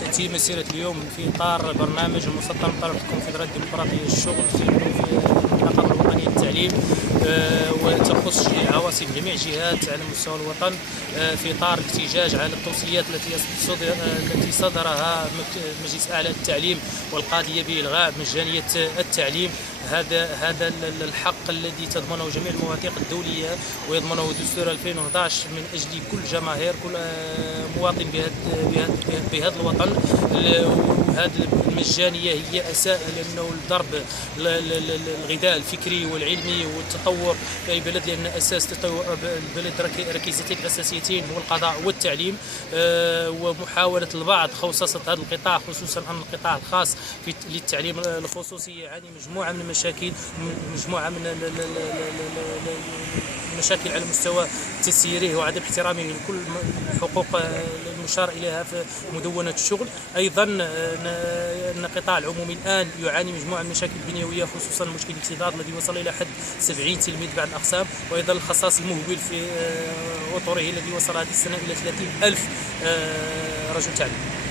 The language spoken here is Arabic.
تأتي مسيرة اليوم في إطار برنامج المسطر من طرف الكونفدرالية الديمقراطية الشغل في المنظمة الوطنية للتعليم، وتخص عواصم جميع جهات على مستوى الوطن في إطار الاحتجاج على التوصيات التي صدرها مجلس أعلى للتعليم والقاضية بإلغاء مجانية التعليم. هذا الحق الذي تضمنه جميع المواثيق الدولية ويضمنه دستور 2011 من أجل كل جماهير، كل مواطن بهذا الوطن. وهذه المجانية هي أساس، لأنه الضرب الغذاء الفكري والعلمي والتطور في أي بلد، لأن أساس تطور البلد ركيزتين أساسيتين هو القضاء والتعليم. ومحاولة البعض خوصصة هذا القطاع، خصوصا أن القطاع الخاص للتعليم الخصوصي يعاني مجموعة من المشاكل، مجموعة من المشاكل على مستوى تسييره وعدم احترامه لكل الحقوق المشار إليها في مدونة الشغل. أيضا أن القطاع العمومي الآن يعاني مجموعة من المشاكل البنيوية، خصوصا مشكل الاكتظاظ الذي وصل إلى حد 70 تلميذ بعد الأقسام، وأيضا الخصاص المهول في أطره الذي وصل هذه السنة إلى 30,000 رجل تعليم.